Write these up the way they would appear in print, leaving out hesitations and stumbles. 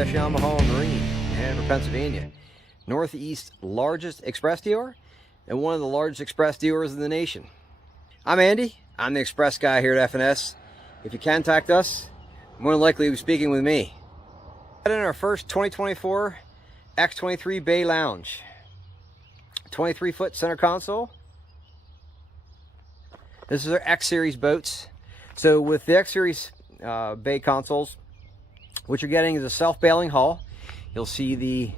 S Yamaha and Marine in Hanover, Pennsylvania. Northeast's largest express dealer and one of the largest express dealers in the nation. I'm Andy. I'm the express guy here at F&S. If you contact us, more than likely you'll be speaking with me. In our first 2024 X23 Bay Lounge. 23-foot center console. This is our X Series boats. So with the X Series bay consoles, what you're getting is a self-bailing hull. You'll see the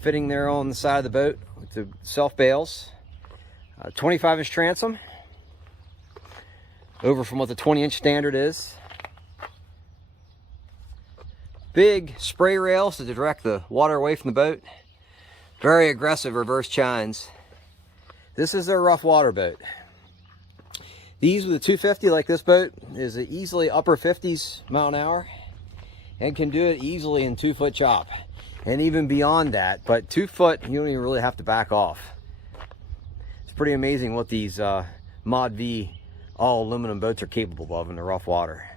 fitting there on the side of the boat with the self-bails. 25-inch transom, over from what the 20-inch standard is. Big spray rails to direct the water away from the boat. Very aggressive reverse chines. This is their rough water boat. These with a 250 like this boat is easily upper 50s mile an hour and can do it easily in 2-foot chop and even beyond that. But 2 foot, you don't even really have to back off. It's pretty amazing what these Mod V all aluminum boats are capable of in the rough water.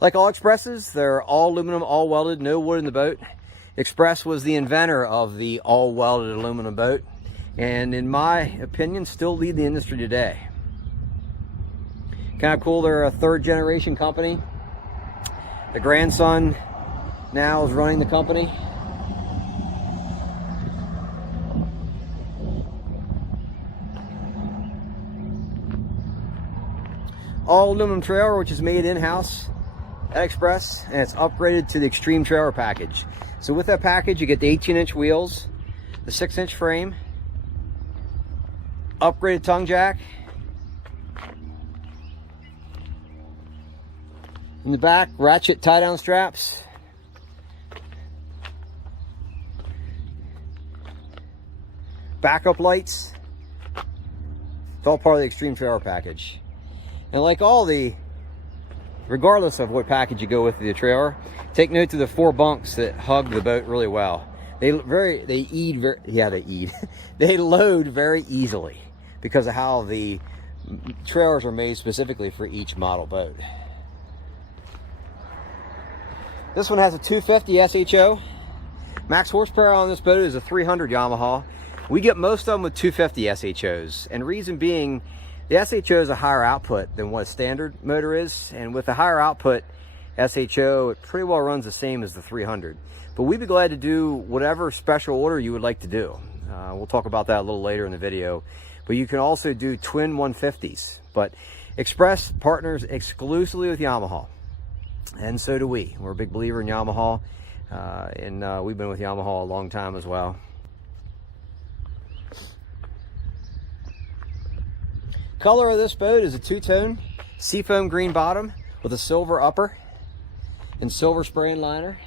Like all Expresses, they're all aluminum, all welded, no wood in the boat. Express was the inventor of the all welded aluminum boat, and in my opinion still lead the industry today. Kind of cool, they're a 3rd generation company. The grandson now is running the company. All aluminum trailer, which is made in-house at Express, and it's upgraded to the Extreme Trailer package. So with that package you get the 18-inch wheels, the 6-inch frame, upgraded tongue jack. In the back, ratchet tie-down straps. Backup lights. It's all part of the Extreme Trailer package. And like all the, regardless of what package you go with the trailer, take note to the 4 bunks that hug the boat really well. They load very easily because of how the trailers are made specifically for each model boat. This one has a 250 SHO. Max horsepower on this boat is a 300 Yamaha. We get most of them with 250 SHOs, and reason being, the SHO is a higher output than what a standard motor is, and with a higher output SHO, it pretty well runs the same as the 300. But we'd be glad to do whatever special order you would like to do. We'll talk about that a little later in the video. But you can also do twin 150s. But Express partners exclusively with Yamaha, and so do we. We're a big believer in Yamaha, and we've been with Yamaha a long time as well. Color of this boat is a 2-tone seafoam green bottom with a silver upper and silver spray and liner.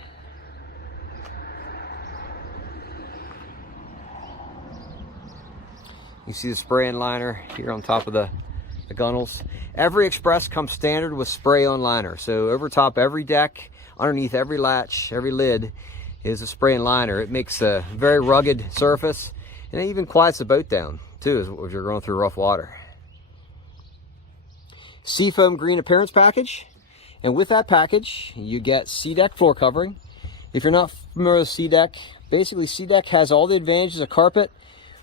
You see the spray and liner here on top of the gunnels. Every Express comes standard with spray on liner. So over top every deck, underneath every latch, every lid is a spray and liner. It makes a very rugged surface, and it even quiets the boat down too as you're going through rough water. Seafoam green appearance package, and with that package you get SeaDeck floor covering. If you're not familiar with SeaDeck, basically SeaDeck has all the advantages of carpet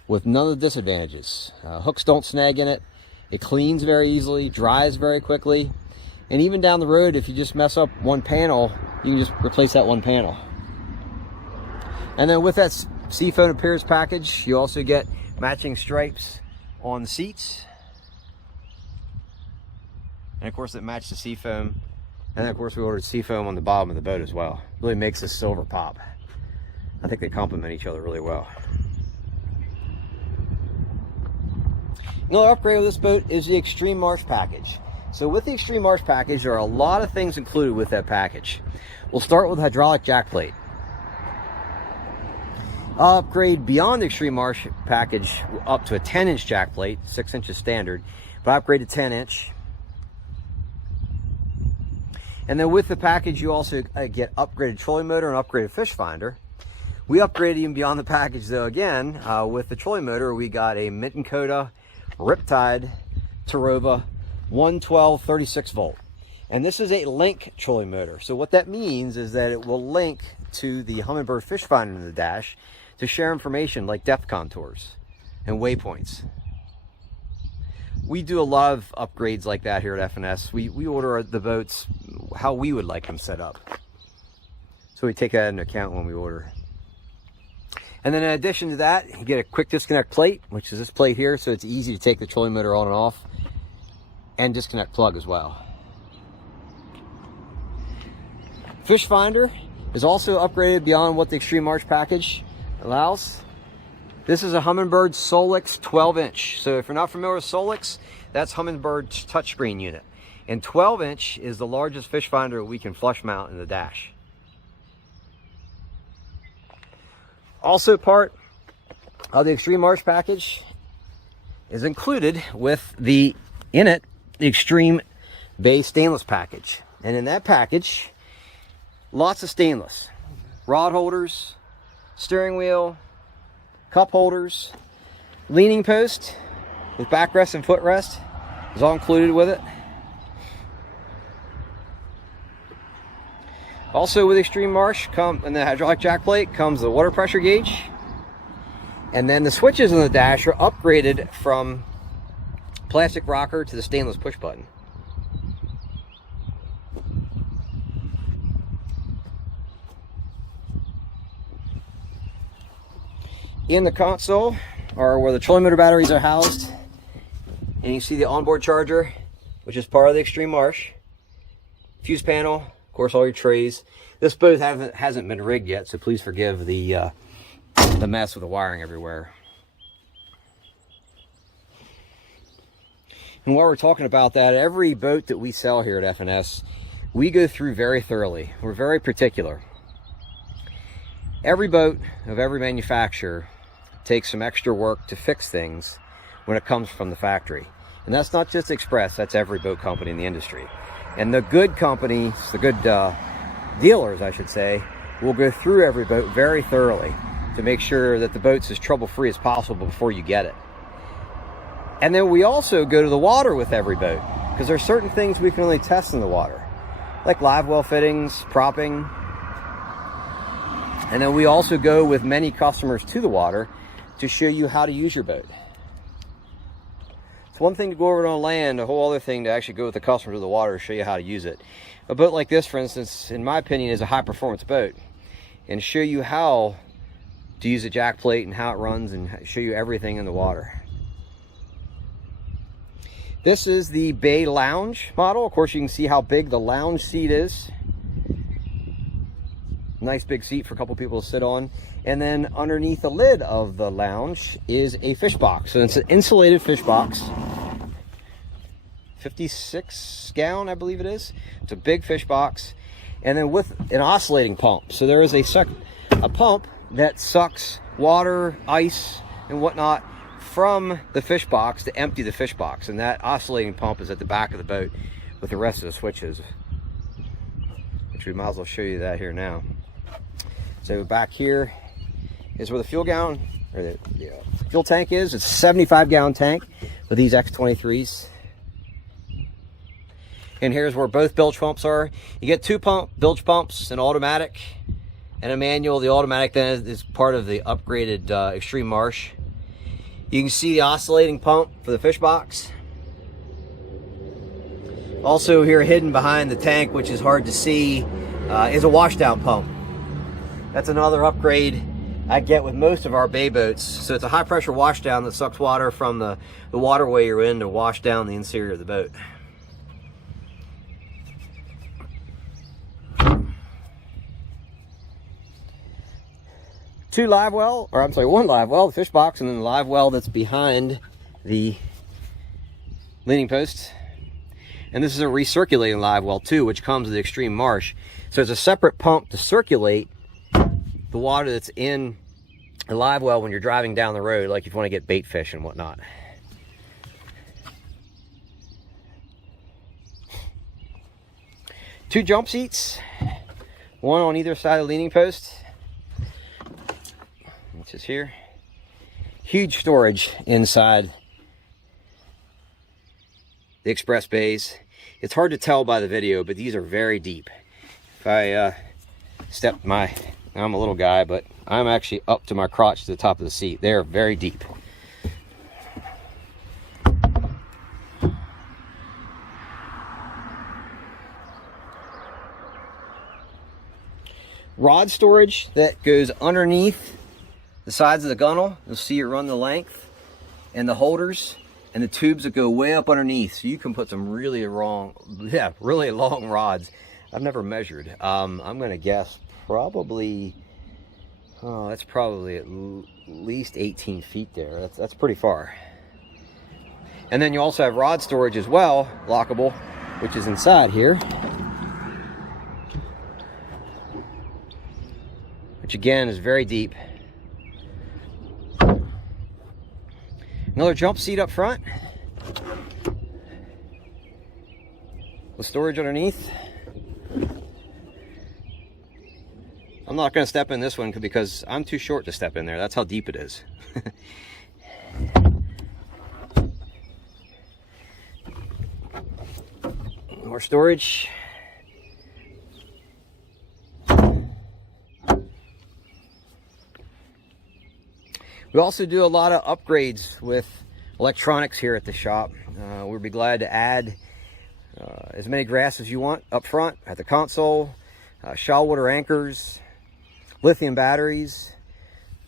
with none of the disadvantages. Hooks don't snag in it. It cleans very easily, dries very quickly, and even down the road, if you just mess up one panel, you can just replace that one panel. And then with that Seafoam appearance package, you also get matching stripes on the seats. And of course it matched the seafoam. And then of course we ordered seafoam on the bottom of the boat as well. Really makes this silver pop. I think they complement each other really well. Another upgrade of this boat is the Extreme Marsh package. So with the Extreme Marsh package, there are a lot of things included with that package. We'll start with hydraulic jack plate. I'll upgrade beyond the Extreme Marsh package up to a 10-inch jack plate, 6 inches standard, but I upgrade to 10-inch. And then with the package, you also get upgraded trolling motor and upgraded fish finder. We upgraded even beyond the package though again. With the trolling motor, we got a Mitten Coda Riptide Tarova 112 36 volt. And this is a link trolling motor. So what that means is that it will link to the Humminbird fish finder in the dash to share information like depth contours and waypoints. We do a lot of upgrades like that here at F&S. We order the boats how we would like them set up. So we take that into account when we order. And then in addition to that, you get a quick disconnect plate, which is this plate here, so it's easy to take the trolling motor on and off, and disconnect plug as well. Fish finder is also upgraded beyond what the Extreme March package allows. This is a Humminbird Solix 12-inch. So if you're not familiar with Solix, that's Humminbird's touchscreen unit. And 12-inch is the largest fish finder we can flush mount in the dash. Also part of the Extreme March package is included with the Extreme Bay stainless package. And in that package, lots of stainless. Rod holders, steering wheel, cup holders, leaning post with backrest and footrest is all included with it. Also with Extreme March and the hydraulic jack plate comes the water pressure gauge. And then the switches on the dash are upgraded from plastic rocker to the stainless push button. In the console are where the trolling motor batteries are housed. And you see the onboard charger, which is part of the Extreme March. Fuse panel, of course, all your trays. This boat hasn't been rigged yet, so please forgive the mess with the wiring everywhere. And while we're talking about that, every boat that we sell here at F&S, we go through very thoroughly. We're very particular. Every boat of every manufacturer takes some extra work to fix things when it comes from the factory. And that's not just Xpress, that's every boat company in the industry. And the good companies, the good dealers, I should say, will go through every boat very thoroughly to make sure that the boat's as trouble-free as possible before you get it. And then we also go to the water with every boat, because there are certain things we can only test in the water, like live well fittings, propping. And then we also go with many customers to the water to show you how to use your boat. It's one thing to go over it on land, a whole other thing to actually go with the customer to the water to show you how to use it. A boat like this, for instance, in my opinion, is a high performance boat, and show you how to use a jack plate and how it runs and show you everything in the water. This is the Bay Lounge model. Of course, you can see how big the lounge seat is. Nice big seat for a couple people to sit on. And then underneath the lid of the lounge is a fish box. So it's an insulated fish box. 56 gallon, I believe it is. It's a big fish box. And then with an oscillating pump. So there is a pump that sucks water, ice, and whatnot from the fish box to empty the fish box. And that oscillating pump is at the back of the boat with the rest of the switches, which we might as well show you that here now. So back here is where the fuel gallon, or the fuel tank is. It's a 75-gallon tank with these X23s. And here's where both bilge pumps are. You get two bilge pumps, an automatic and a manual. The automatic then is part of the upgraded Extreme March. You can see the oscillating pump for the fish box. Also here hidden behind the tank, which is hard to see, is a washdown pump. That's another upgrade I get with most of our bay boats. So it's a high pressure washdown that sucks water from the waterway you're in to wash down the interior of the boat. One live well, the fish box, and then the live well that's behind the leaning post. And this is a recirculating live well too, which comes with the Extreme March. So it's a separate pump to circulate the water that's in the live well when you're driving down the road, like if you want to get bait fish and whatnot. Two jump seats, one on either side of the leaning post, which is here. Huge storage inside the Xpress bays. It's hard to tell by the video, but these are very deep. If I step my, I'm a little guy, but I'm actually up to my crotch to the top of the seat. They're very deep. Rod storage that goes underneath the sides of the gunnel. You'll see it run the length, and the holders and the tubes that go way up underneath, so you can put some really long rods. I've never measured. I'm gonna guess probably, oh, that's probably at least 18 feet there. That's pretty far. And then you also have rod storage as well, lockable, which is inside here, which again is very deep. Another jump seat up front with storage underneath. I'm not going to step in this one because I'm too short to step in there. That's how deep it is. More storage. We also do a lot of upgrades with electronics here at the shop. We'll be glad to add as many graphs as you want up front at the console, shaw water anchors, lithium batteries,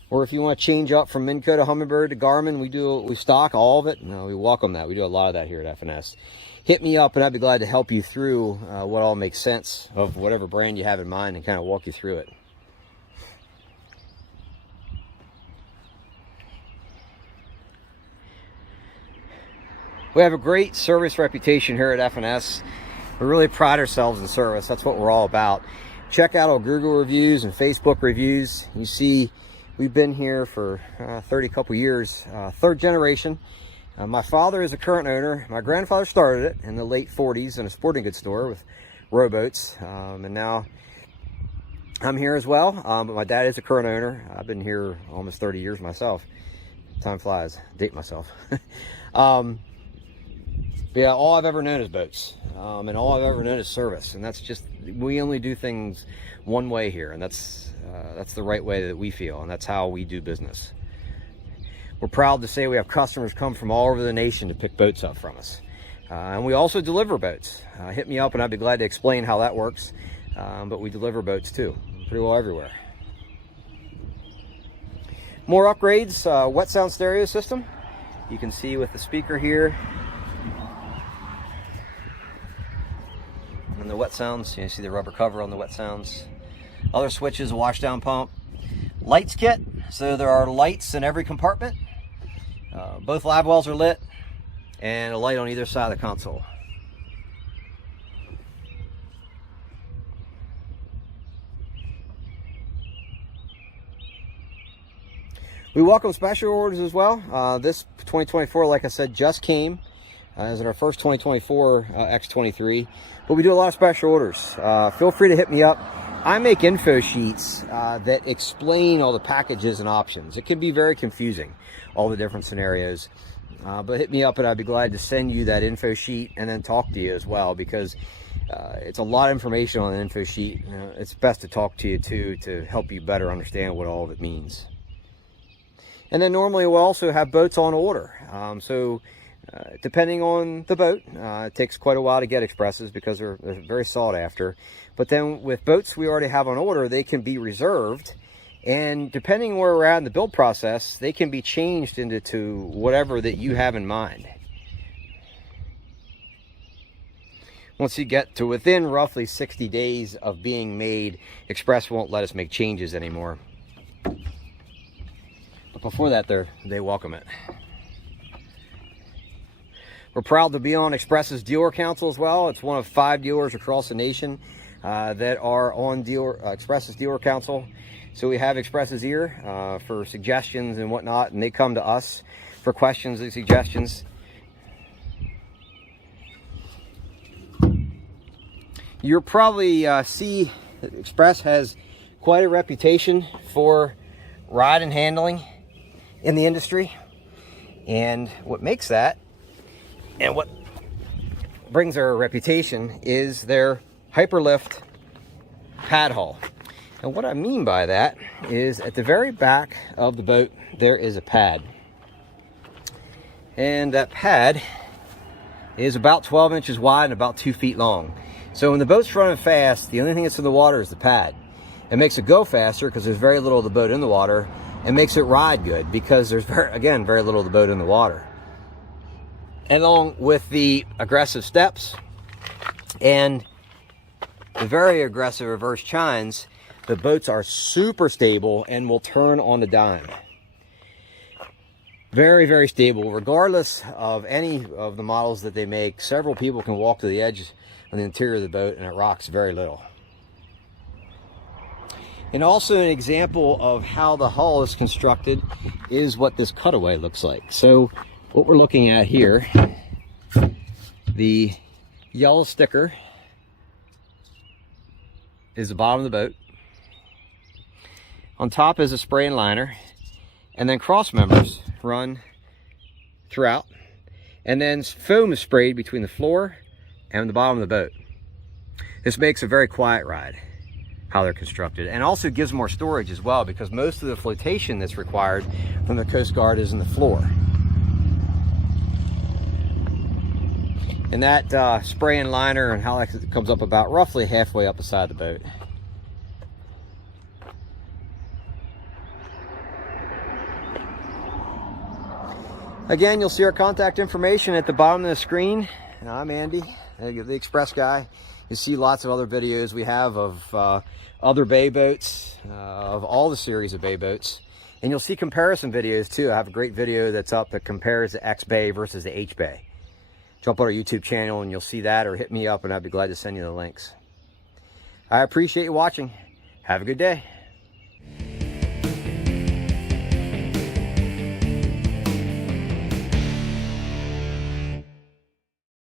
or if you want to change up from Minco to Humminbird to Garmin, we stock all of it. We welcome that. We do a lot of that here at F&S. Hit me up and I'd be glad to help you through what all makes sense of whatever brand you have in mind and kind of walk you through it. We have a great service reputation here at F&S. We really pride ourselves in service. That's what we're all about. Check out our Google reviews and Facebook reviews. You see, we've been here for 30 couple years, third generation. My father is a current owner. My grandfather started it in the late 40s in a sporting goods store with rowboats, and now I'm here as well. But my dad is a current owner. I've been here almost 30 years myself. Time flies. Date myself. But yeah, all I've ever known is boats, and all I've ever known is service, and that's just, we only do things one way here, and that's the right way that we feel, and that's how we do business. We're proud to say we have customers come from all over the nation to pick boats up from us, and we also deliver boats. Hit me up and I'd be glad to explain how that works, but we deliver boats too, pretty well everywhere. More upgrades, wet sound stereo system. You can see with the speaker here, and the wet sounds, you see the rubber cover on the wet sounds. Other switches, a washdown pump. Lights kit, so there are lights in every compartment. Both live wells are lit, and a light on either side of the console. We welcome special orders as well. This 2024, like I said, just came. As in our first 2024 X23, but we do a lot of special orders. Feel free to hit me up. I make info sheets that explain all the packages and options. It can be very confusing, all the different scenarios, but hit me up and I'd be glad to send you that info sheet and then talk to you as well, because it's a lot of information on an info sheet. It's best to talk to you too, to help you better understand what all of it means. And then normally we'll also have boats on order. Depending on the boat, it takes quite a while to get Xpresses because they're very sought after. But then with boats we already have on order, they can be reserved, and depending where we're at in the build process, they can be changed into whatever that you have in mind. Once you get to within roughly 60 days of being made, Xpress won't let us make changes anymore. But before that, they welcome it. We're proud to be on Xpress's dealer council as well. It's one of 5 dealers across the nation that are on Xpress's dealer council. So we have Xpress's ear for suggestions and whatnot, and they come to us for questions and suggestions. You'll probably see that Xpress has quite a reputation for ride and handling in the industry, and what makes that, and what brings their reputation is their hyperlift pad hull. And what I mean by that is at the very back of the boat there is a pad, and that pad is about 12 inches wide and about 2 feet long. So when the boat's running fast, the only thing that's in the water is the pad. It makes it go faster because there's very little of the boat in the water, and makes it ride good because there's very little of the boat in the water. And along with the aggressive steps and the very aggressive reverse chines, the boats are super stable and will turn on the dime. Very, very stable, regardless of any of the models that they make. Several people can walk to the edge on the interior of the boat and it rocks very little. And also an example of how the hull is constructed is what this cutaway looks like. So what we're looking at here, the yellow sticker is the bottom of the boat. On top is a spray and liner, and then cross members run throughout, and then foam is sprayed between the floor and the bottom of the boat. This makes a very quiet ride, how they're constructed, and also gives more storage as well, because most of the flotation that's required from the Coast Guard is in the floor. And that spray and liner and how that comes up about roughly halfway up the side of the boat. Again, you'll see our contact information at the bottom of the screen. And I'm Andy, the Express guy. You'll see lots of other videos we have of other bay boats, of all the series of bay boats. And you'll see comparison videos too. I have a great video that's up that compares the X bay versus the H bay. Jump on our YouTube channel and you'll see that, or hit me up and I'd be glad to send you the links. I appreciate you watching. Have a good day.